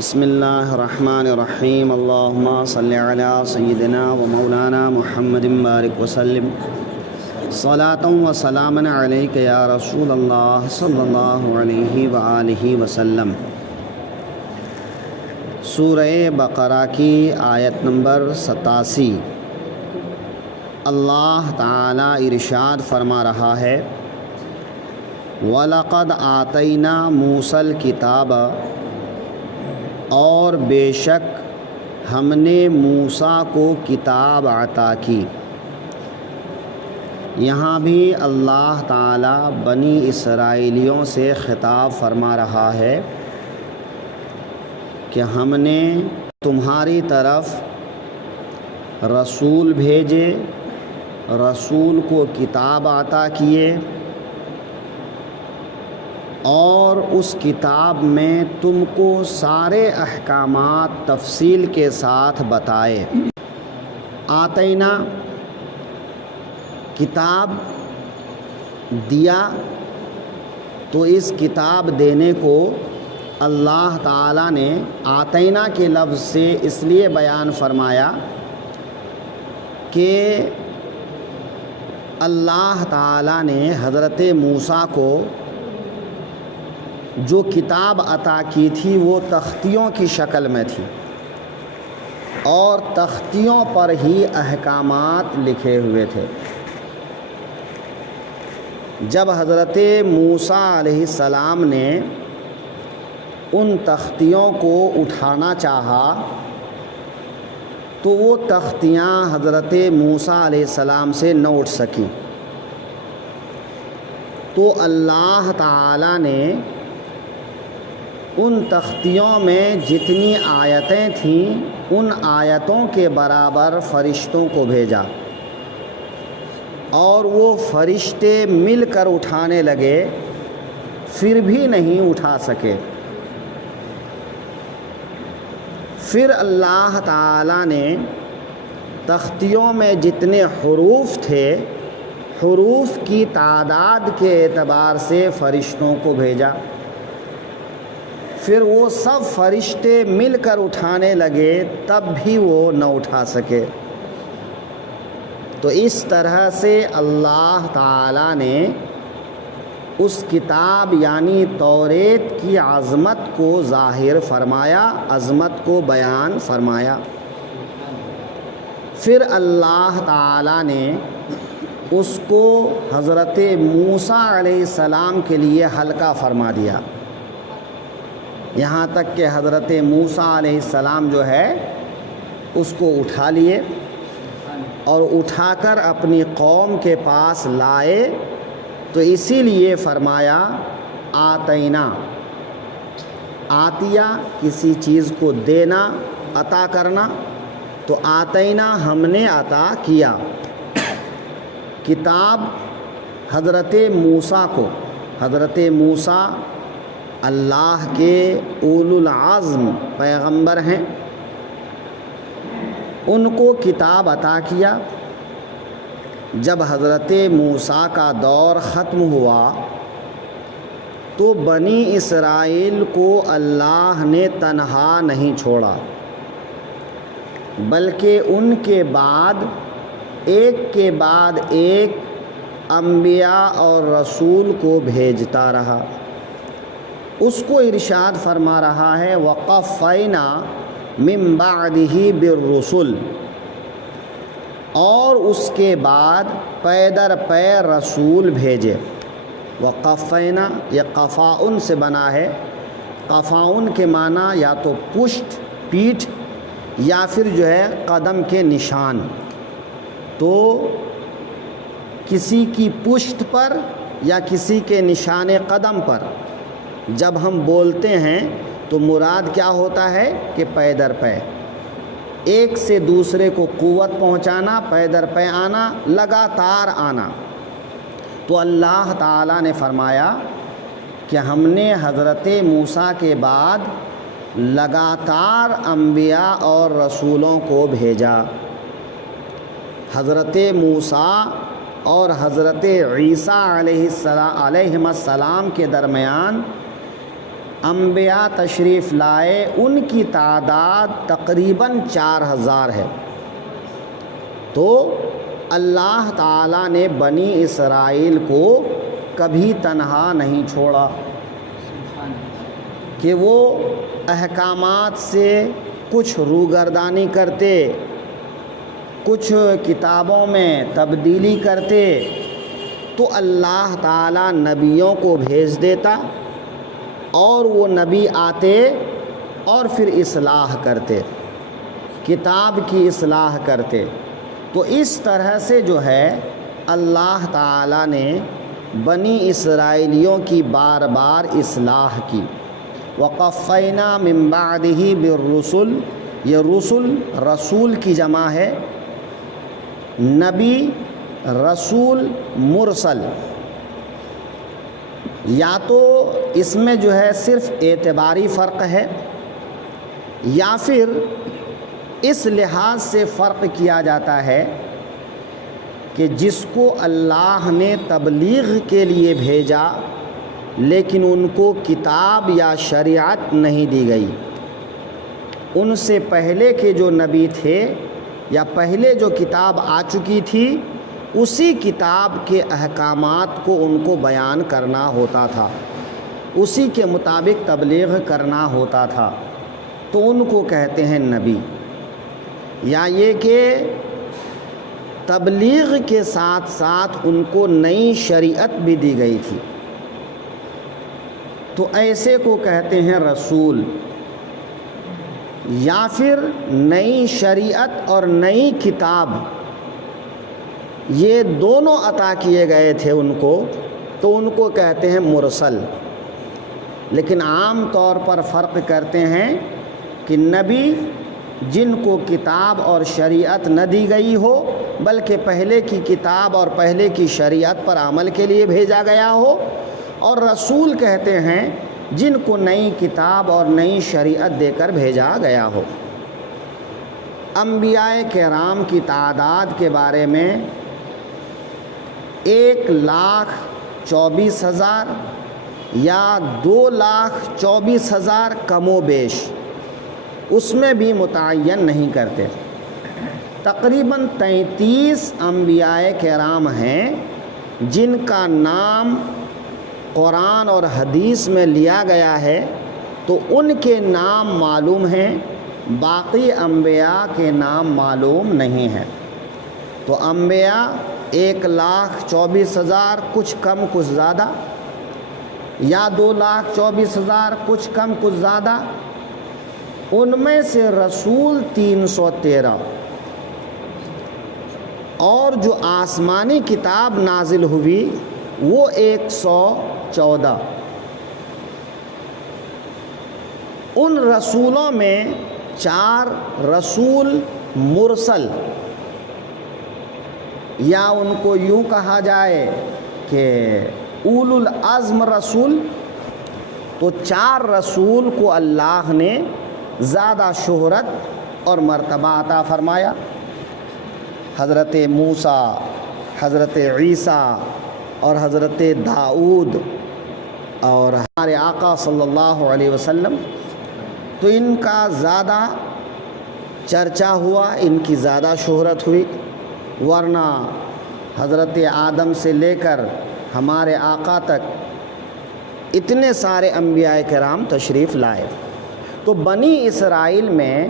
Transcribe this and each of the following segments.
بسم اللہ الرحمن الرحیم اللہم صلی علی سیدنا و مولانا محمد بارک وسلم صلاۃ و سلاما علیک یا رسول اللہ صلی اللہ علیہ وآلہ وسلم۔ سورہ بقرہ کی آیت نمبر 87۔ اللہ تعالیٰ ارشاد فرما رہا ہے، وَلَقَدْ آتَيْنَا مُوسَى الْكِتَابَ، اور بے شک ہم نے موسیٰ کو کتاب عطا کی۔ یہاں بھی اللہ تعالیٰ بنی اسرائیلیوں سے خطاب فرما رہا ہے کہ ہم نے تمہاری طرف رسول بھیجے، رسول کو کتاب عطا کیے، اور اس کتاب میں تم کو سارے احکامات تفصیل کے ساتھ بتائے۔ آتینا کتاب دیا، تو اس کتاب دینے کو اللہ تعالیٰ نے آتینا کے لفظ سے اس لیے بیان فرمایا کہ اللہ تعالیٰ نے حضرت موسیٰ کو جو کتاب عطا کی تھی وہ تختیوں کی شکل میں تھی، اور تختیوں پر ہی احکامات لکھے ہوئے تھے۔ جب حضرت موسیٰ علیہ السلام نے ان تختیوں کو اٹھانا چاہا تو وہ تختیاں حضرت موسیٰ علیہ السلام سے نہ اٹھ سکیں، تو اللہ تعالیٰ نے ان تختیوں میں جتنی آیتیں تھیں ان آیتوں کے برابر فرشتوں کو بھیجا، اور وہ فرشتے مل کر اٹھانے لگے، پھر بھی نہیں اٹھا سکے۔ پھر اللہ تعالیٰ نے تختیوں میں جتنے حروف تھے، حروف کی تعداد کے اعتبار سے فرشتوں کو بھیجا، پھر وہ سب فرشتے مل کر اٹھانے لگے، تب بھی وہ نہ اٹھا سکے۔ تو اس طرح سے اللہ تعالیٰ نے اس کتاب یعنی توریت کی عظمت کو ظاہر فرمایا، عظمت کو بیان فرمایا۔ پھر اللہ تعالیٰ نے اس کو حضرت موسیٰ علیہ السلام کے لیے ہلکا فرما دیا، یہاں تک کہ حضرت موسیٰ علیہ السلام جو ہے اس کو اٹھا لیے اور اٹھا کر اپنی قوم کے پاس لائے۔ تو اسی لیے فرمایا آتینا، آتیہ کسی چیز کو دینا، عطا کرنا، تو آتینا ہم نے عطا کیا کتاب حضرت موسیٰ کو۔ حضرت موسیٰ اللہ کے اولو العزم پیغمبر ہیں، ان کو کتاب عطا کیا۔ جب حضرت موسیٰ کا دور ختم ہوا تو بنی اسرائیل کو اللہ نے تنہا نہیں چھوڑا، بلکہ ان کے بعد ایک کے بعد ایک انبیاء اور رسول کو بھیجتا رہا۔ اس کو ارشاد فرما رہا ہے، وَقَفَّيْنَا مِن بَعْدِهِ بِالرُّسُلِ، اور اس کے بعد پے در پے رسول بھیجے۔ وَقَفَّيْنَا یہ قفاؤن سے بنا ہے، قفاؤن کے معنی یا تو پشت، پیٹھ، یا پھر جو ہے قدم کے نشان۔ تو کسی کی پشت پر یا کسی کے نشان قدم پر جب ہم بولتے ہیں تو مراد کیا ہوتا ہے کہ پے در پے، ایک سے دوسرے کو قوت پہنچانا، پے در پے آنا، لگاتار آنا۔ تو اللہ تعالیٰ نے فرمایا کہ ہم نے حضرت موسیٰ کے بعد لگاتار انبیاء اور رسولوں کو بھیجا۔ حضرت موسیٰ اور حضرت عیسیٰ علیہ السلام کے درمیان انبیاء تشریف لائے ان کی تعداد تقریباً 4000 ہے۔ تو اللہ تعالیٰ نے بنی اسرائیل کو کبھی تنہا نہیں چھوڑا کہ وہ احکامات سے کچھ روگردانی کرتے، کچھ کتابوں میں تبدیلی کرتے، تو اللہ تعالیٰ نبیوں کو بھیج دیتا اور وہ نبی آتے اور پھر اصلاح کرتے، کتاب کی اصلاح کرتے۔ تو اس طرح سے جو ہے اللہ تعالیٰ نے بنی اسرائیلیوں کی بار بار اصلاح کی۔ وَقَفَّيْنَا مِن بَعْدِهِ بِالرُّسُلِ، یہ رسول کی جمع ہے، نبی، رسول، مرسل۔ یا تو اس میں جو ہے صرف اعتباری فرق ہے، یا پھر اس لحاظ سے فرق کیا جاتا ہے کہ جس کو اللہ نے تبلیغ کے لیے بھیجا لیکن ان کو کتاب یا شریعت نہیں دی گئی، ان سے پہلے کے جو نبی تھے یا پہلے جو کتاب آ چکی تھی اسی کتاب کے احکامات کو ان کو بیان کرنا ہوتا تھا، اسی کے مطابق تبلیغ کرنا ہوتا تھا، تو ان کو کہتے ہیں نبی۔ یا یہ کہ تبلیغ کے ساتھ ساتھ ان کو نئی شریعت بھی دی گئی تھی، تو ایسے کو کہتے ہیں رسول۔ یا پھر نئی شریعت اور نئی کتاب یہ دونوں عطا کیے گئے تھے ان کو، تو ان کو کہتے ہیں مرسل۔ لیکن عام طور پر فرق کرتے ہیں کہ نبی جن کو کتاب اور شریعت نہ دی گئی ہو بلکہ پہلے کی کتاب اور پہلے کی شریعت پر عمل کے لیے بھیجا گیا ہو، اور رسول کہتے ہیں جن کو نئی کتاب اور نئی شریعت دے کر بھیجا گیا ہو۔ انبیاء کرام کی تعداد کے بارے میں 1,24,000 یا 2,24,000 کم و بیش، اس میں بھی متعین نہیں کرتے۔ تقریباً 33 انبیاء کرام ہیں جن کا نام قرآن اور حدیث میں لیا گیا ہے، تو ان کے نام معلوم ہیں، باقی انبیاء کے نام معلوم نہیں ہیں۔ تو انبیاء 1,24,000 کچھ کم کچھ زیادہ، یا 2,24,000 کچھ کم کچھ زیادہ، ان میں سے رسول 313، اور جو آسمانی کتاب نازل ہوئی وہ 114۔ ان رسولوں میں 4 رسول مرسل، یا ان کو یوں کہا جائے کہ اولو العزم رسول، تو 4 رسول کو اللہ نے زیادہ شہرت اور مرتبہ عطا فرمایا۔ حضرت موسیٰ، حضرت عیسیٰ اور حضرت داؤد اور ہمارے آقا صلی اللہ علیہ وسلم، تو ان کا زیادہ چرچا ہوا، ان کی زیادہ شہرت ہوئی، ورنہ حضرت آدم سے لے کر ہمارے آقا تک اتنے سارے انبیاء کرام تشریف لائے۔ تو بنی اسرائیل میں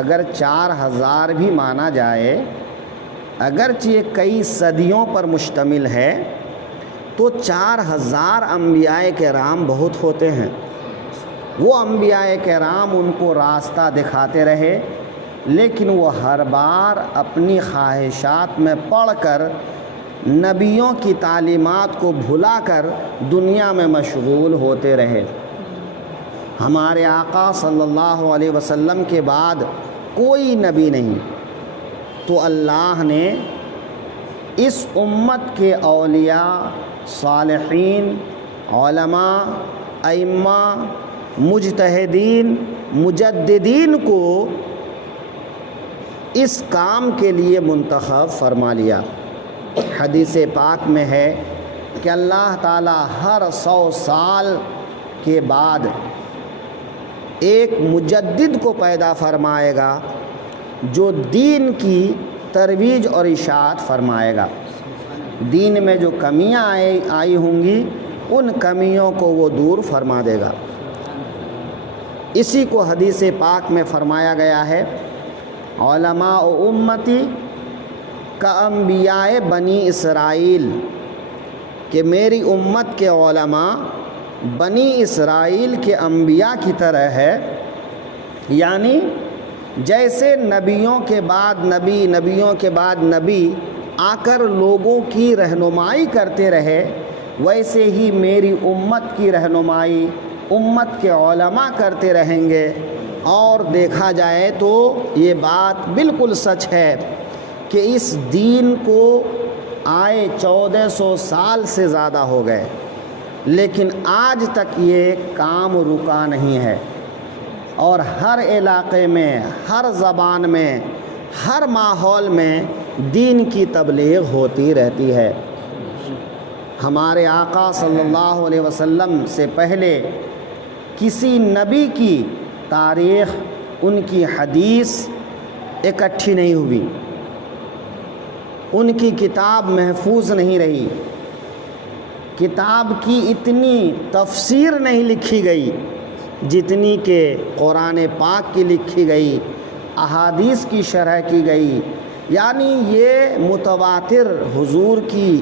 اگر 4000 بھی مانا جائے، اگرچہ یہ کئی صدیوں پر مشتمل ہے، تو 4000 انبیاء کرام بہت ہوتے ہیں۔ وہ انبیاء کرام ان کو راستہ دکھاتے رہے، لیکن وہ ہر بار اپنی خواہشات میں پڑ کر نبیوں کی تعلیمات کو بھلا کر دنیا میں مشغول ہوتے رہے۔ ہمارے آقا صلی اللہ علیہ وسلم کے بعد کوئی نبی نہیں، تو اللہ نے اس امت کے اولیاء، صالحین، علماء، ائمہ، مجتہدین، مجددین کو اس کام کے لیے منتخب فرما لیا۔ حدیث پاک میں ہے کہ اللہ تعالیٰ ہر 100 سال کے بعد ایک مجدد کو پیدا فرمائے گا جو دین کی ترویج اور اشاعت فرمائے گا۔ دین میں جو کمیاں آئی ہوں گی ان کمیوں کو وہ دور فرما دے گا۔ اسی کو حدیث پاک میں فرمایا گیا ہے، علماء امتی کا انبیاء بنی اسرائیل، کہ میری امت کے علماء بنی اسرائیل کے انبیاء کی طرح ہے، یعنی جیسے نبیوں کے بعد نبی، نبیوں کے بعد نبی آ کر لوگوں کی رہنمائی کرتے رہے، ویسے ہی میری امت کی رہنمائی امت کے علماء کرتے رہیں گے۔ اور دیکھا جائے تو یہ بات بالکل سچ ہے کہ اس دین کو آئے 1400 سال سے زیادہ ہو گئے، لیکن آج تک یہ کام رکا نہیں ہے، اور ہر علاقے میں، ہر زبان میں، ہر ماحول میں دین کی تبلیغ ہوتی رہتی ہے۔ ہمارے آقا صلی اللہ علیہ وسلم سے پہلے کسی نبی کی تاریخ، ان کی حدیث اکٹھی نہیں ہوئی، ان کی کتاب محفوظ نہیں رہی، کتاب کی اتنی تفسیر نہیں لکھی گئی جتنی کہ قرآن پاک کی لکھی گئی، احادیث کی شرح کی گئی، یعنی یہ متواتر حضور کی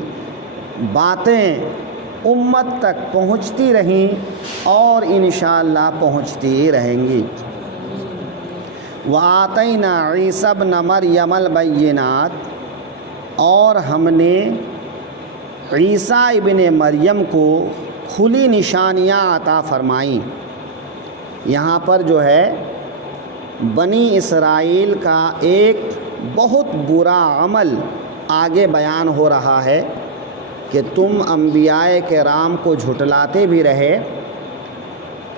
باتیں امت تک پہنچتی رہیں اور انشاءاللہ پہنچتی رہیں گی۔ وَآتَيْنَا عِيسَى ابْنَ مَرْيَمَ الْبَيِّنَاتِ، اور ہم نے عیسیٰ ابن مریم کو کھلی نشانیاں عطا فرمائیں۔ یہاں پر جو ہے بنی اسرائیل کا ایک بہت برا عمل آگے بیان ہو رہا ہے کہ تم انبیاء کرام کو جھٹلاتے بھی رہے،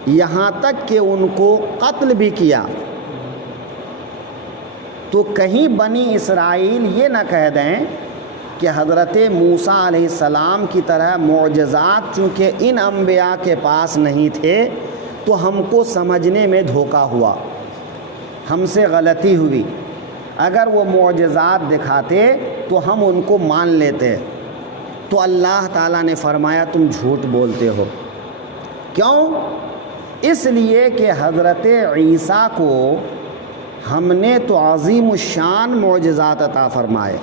یہاں تک کہ ان کو قتل بھی کیا۔ تو کہیں بنی اسرائیل یہ نہ کہہ دیں کہ حضرت موسیٰ علیہ السلام کی طرح معجزات چونکہ ان انبیاء کے پاس نہیں تھے تو ہم کو سمجھنے میں دھوکہ ہوا، ہم سے غلطی ہوئی، اگر وہ معجزات دکھاتے تو ہم ان کو مان لیتے۔ تو اللہ تعالیٰ نے فرمایا تم جھوٹ بولتے ہو۔ کیوں؟ اس لیے کہ حضرت عیسیٰ کو ہم نے تو عظیم الشان معجزات عطا فرمائے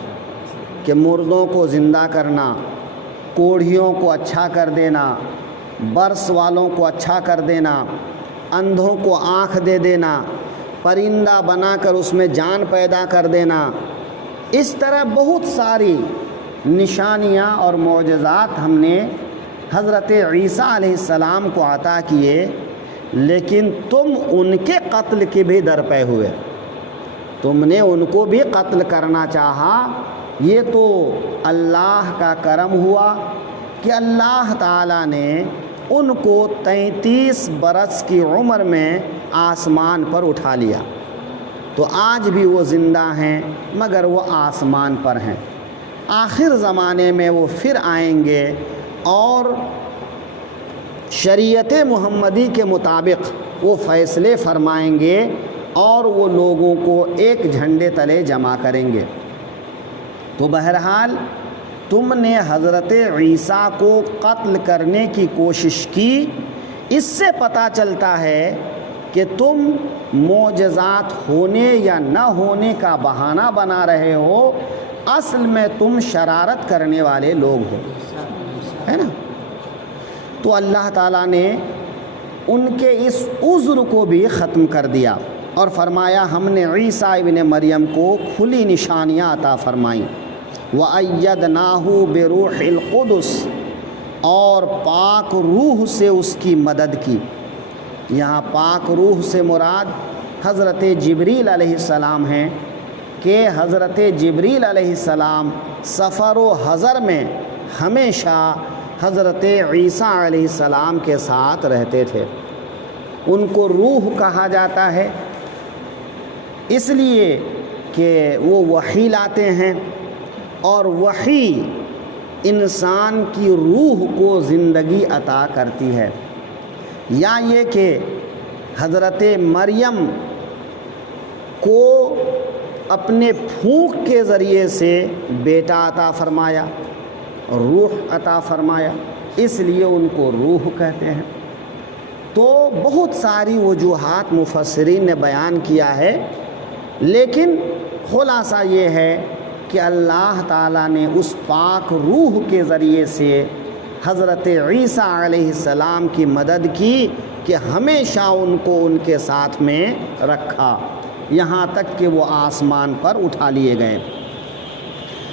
کہ مردوں کو زندہ کرنا، کوڑھیوں کو اچھا کر دینا، برس والوں کو اچھا کر دینا، اندھوں کو آنکھ دے دینا، پرندہ بنا کر اس میں جان پیدا کر دینا، اس طرح بہت ساری نشانیاں اور معجزات ہم نے حضرت عیسیٰ علیہ السلام کو عطا کیے، لیکن تم ان کے قتل کے بھی در پہ ہوئے، تم نے ان کو بھی قتل کرنا چاہا۔ یہ تو اللہ کا کرم ہوا کہ اللہ تعالیٰ نے ان کو 33 برس کی عمر میں آسمان پر اٹھا لیا، تو آج بھی وہ زندہ ہیں مگر وہ آسمان پر ہیں۔ آخر زمانے میں وہ پھر آئیں گے اور شریعت محمدی کے مطابق وہ فیصلے فرمائیں گے اور وہ لوگوں کو ایک جھنڈے تلے جمع کریں گے۔ تو بہرحال تم نے حضرت عیسیٰ کو قتل کرنے کی کوشش کی، اس سے پتہ چلتا ہے کہ تم معجزات ہونے یا نہ ہونے کا بہانہ بنا رہے ہو، اصل میں تم شرارت کرنے والے لوگ ہو، ہے نا۔ تو اللہ تعالیٰ نے ان کے اس عذر کو بھی ختم کر دیا اور فرمایا ہم نے عیسیٰ ابن مریم کو کھلی نشانیاں عطا فرمائیں۔ وَأَيَّدْنَاهُ بِرُوحِ الْقُدُسِ، اور پاک روح سے اس کی مدد کی۔ یہاں پاک روح سے مراد حضرت جبریل علیہ السلام ہیں کہ حضرت جبریل علیہ السلام سفر و حضر میں ہمیشہ حضرت عیسیٰ علیہ السلام کے ساتھ رہتے تھے۔ ان کو روح کہا جاتا ہے اس لیے کہ وہ وحی لاتے ہیں، اور وحی انسان کی روح کو زندگی عطا کرتی ہے، یا یہ کہ حضرت مریم کو اپنے پھونک کے ذریعے سے بیٹا عطا فرمایا، روح عطا فرمایا، اس لیے ان کو روح کہتے ہیں۔ تو بہت ساری وجوہات مفسرین نے بیان کیا ہے، لیکن خلاصہ یہ ہے کہ اللہ تعالیٰ نے اس پاک روح کے ذریعے سے حضرت عیسیٰ علیہ السلام کی مدد کی کہ ہمیشہ ان کو ان کے ساتھ میں رکھا، یہاں تک کہ وہ آسمان پر اٹھا لیے گئے۔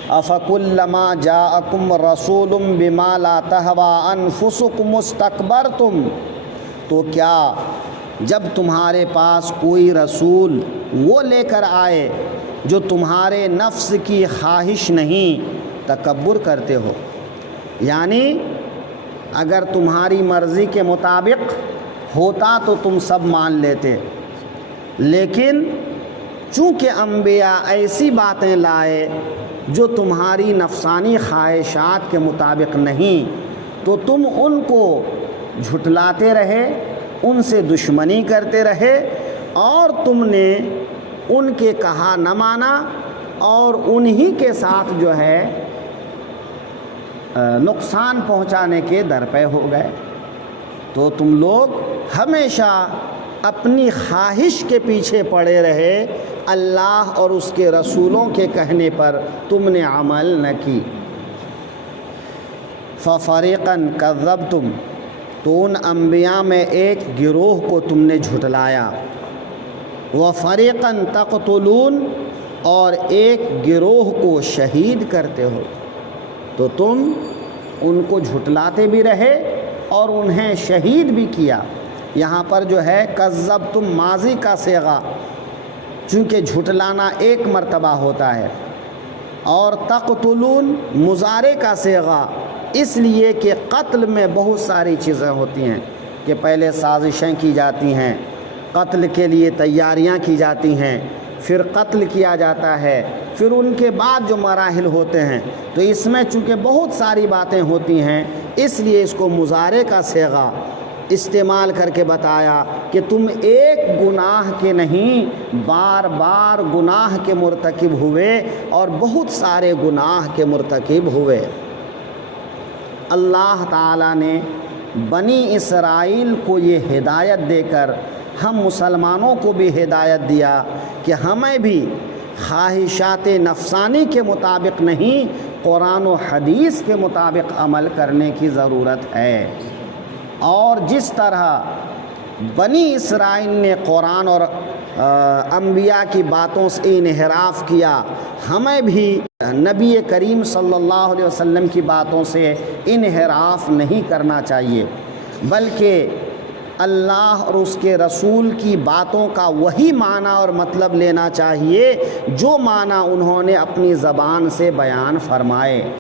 أَفَكُلَّمَا جَاءَكُمْ رَسُولٌ بِمَا لَا تَهْوَىٰ أَنفُسُكُمُ اسْتَكْبَرْتُمْ، تو کیا جب تمہارے پاس کوئی رسول وہ لے کر آئے جو تمہارے نفس کی خواہش نہیں، تکبر کرتے ہو؟ یعنی اگر تمہاری مرضی کے مطابق ہوتا تو تم سب مان لیتے، لیکن چونکہ انبیاء ایسی باتیں لائے جو تمہاری نفسانی خواہشات کے مطابق نہیں، تو تم ان کو جھٹلاتے رہے، ان سے دشمنی کرتے رہے، اور تم نے ان کے کہا نہ مانا، اور انہی کے ساتھ جو ہے نقصان پہنچانے کے درپے ہو گئے۔ تو تم لوگ ہمیشہ اپنی خواہش کے پیچھے پڑے رہے، اللہ اور اس کے رسولوں کے کہنے پر تم نے عمل نہ کی۔ فَفَرِيقًا كَذَّبْتُمْ، تو ان انبیاء میں ایک گروہ کو تم نے جھٹلایا، وَفَرِيقًا تَقْتُلُونَ، اور ایک گروہ کو شہید کرتے ہو۔ تو تم ان کو جھٹلاتے بھی رہے اور انہیں شہید بھی کیا۔ یہاں پر جو ہے کذبتم ماضی کا صیغہ، چونکہ جھٹلانا ایک مرتبہ ہوتا ہے، اور تقتلون مضارع کا صیغہ، اس لیے کہ قتل میں بہت ساری چیزیں ہوتی ہیں کہ پہلے سازشیں کی جاتی ہیں، قتل کے لیے تیاریاں کی جاتی ہیں، پھر قتل کیا جاتا ہے، پھر ان کے بعد جو مراحل ہوتے ہیں، تو اس میں چونکہ بہت ساری باتیں ہوتی ہیں، اس لیے اس کو مضارع کا صیغہ استعمال کر کے بتایا کہ تم ایک گناہ کے نہیں، بار بار گناہ کے مرتکب ہوئے اور بہت سارے گناہ کے مرتکب ہوئے۔ اللہ تعالیٰ نے بنی اسرائیل کو یہ ہدایت دے کر ہم مسلمانوں کو بھی ہدایت دیا کہ ہمیں بھی خواہشات نفسانی کے مطابق نہیں، قرآن و حدیث کے مطابق عمل کرنے کی ضرورت ہے۔ اور جس طرح بنی اسرائیل نے قرآن اور انبیاء کی باتوں سے انحراف کیا، ہمیں بھی نبی کریم صلی اللہ علیہ وسلم کی باتوں سے انحراف نہیں کرنا چاہیے، بلکہ اللہ اور اس کے رسول کی باتوں کا وہی معنی اور مطلب لینا چاہیے جو معنی انہوں نے اپنی زبان سے بیان فرمائے۔